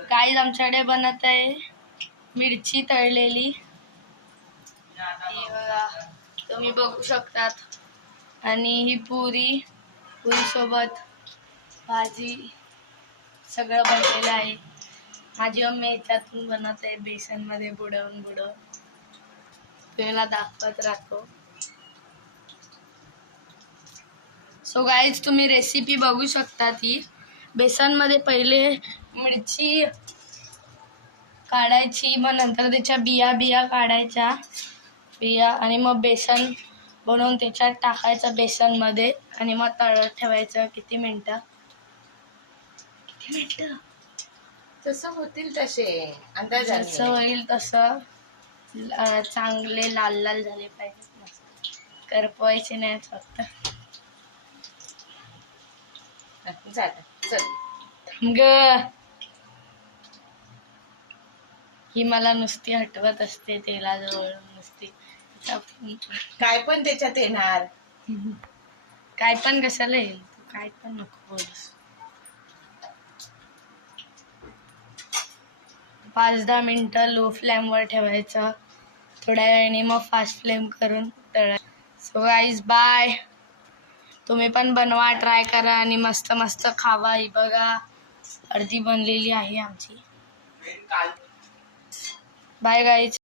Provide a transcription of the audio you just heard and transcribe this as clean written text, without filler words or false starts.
Guys आमच्याकडे बनत आहे मिरची तळलेली, तुम्ही बघू शकतात. आणि ही पुरी सोबत भाजी सगळं बनलेलं आहे. माझी मम्मी याच्यातून बनवत आहे बेसन मध्ये बुडवून तुम्हाला दाखवत राहतो. सो गाईज तुम्ही रेसिपी बघू शकता. ती बेसन मध्ये पहिले मिरची काढायची, मग नंतर त्याच्या बिया काढायच्या आणि मग बेसन बनवून त्याच्यात टाकायचं बेसन मध्ये आणि मग तळत ठेवायचं. किती मिनिटं जसं होतील तसे अंदाजाने, जसं होईल तसं. चांगले लाल लाल झाले पाहिजेत, करपवायचे नाहीत फक्त. थांब ग, ही मला नुसती हटवत असते तेलाजवळ नुसती. काय पण त्याच्यात येणार, काय पण कशाला येईल, काय पण नको बोलूस. 5-10 मिनिटं लो फ्लेमवर ठेवायचं, थोड्या वेळाने मग फास्ट फ्लेम करून तळायचं. सो गाईज बाय, तुम्ही पण बनवा, ट्राय करा आणि मस्त मस्त खावा. ही बघा अर्धी बनलेली आहे आमची. Bye guys.